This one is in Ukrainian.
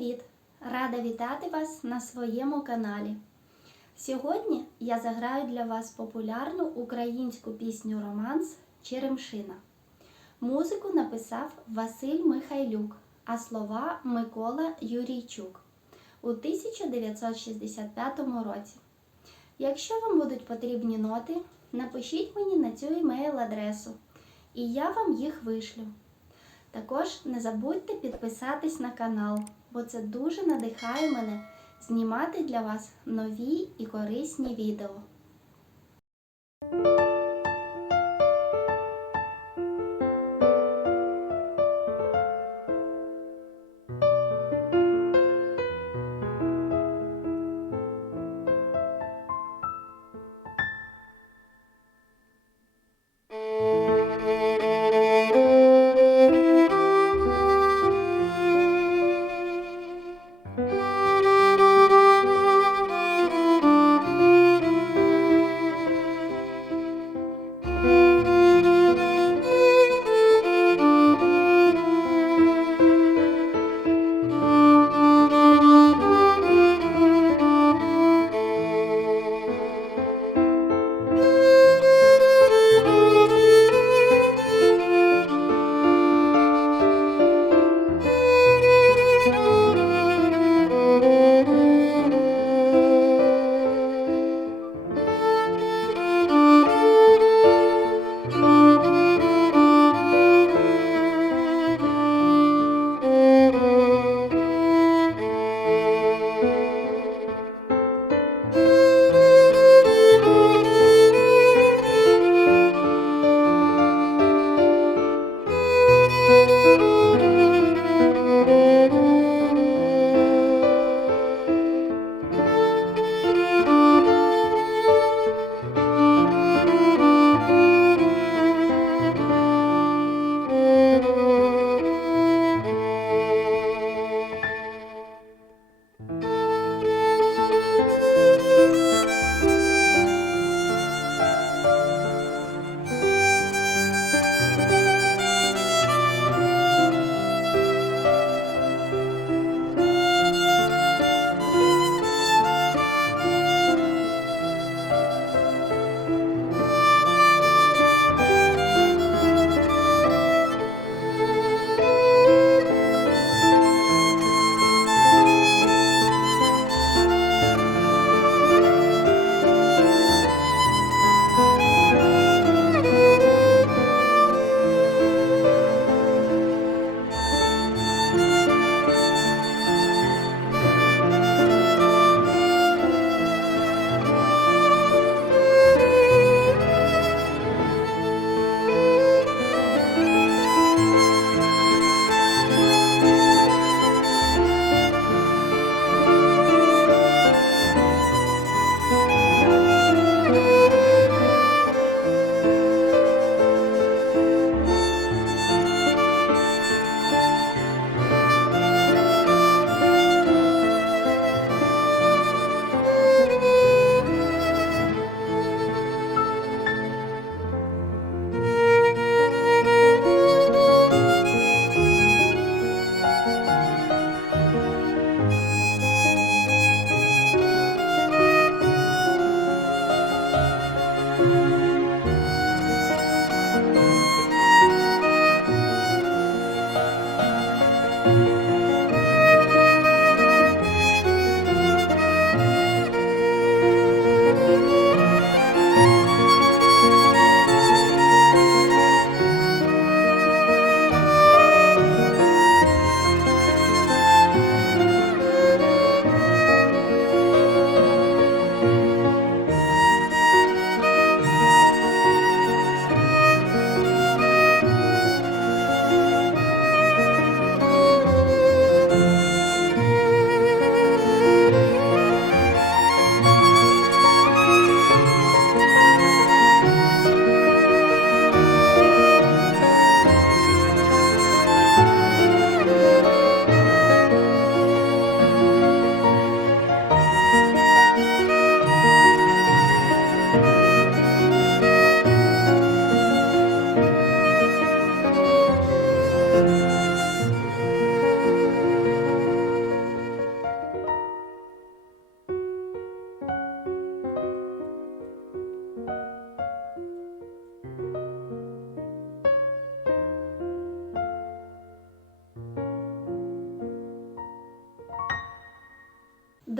привіт! Рада вітати вас на своєму каналі. Сьогодні я заграю для вас популярну українську пісню Романс Черемшина. Музику написав Василь Михайлюк, а слова Микола Юрійчук у 1965 році. Якщо вам будуть потрібні ноти, напишіть мені на цю емейл-адресу, і я вам їх вишлю. Також не забудьте підписатись на канал, бо це дуже надихає мене знімати для вас нові і корисні відео.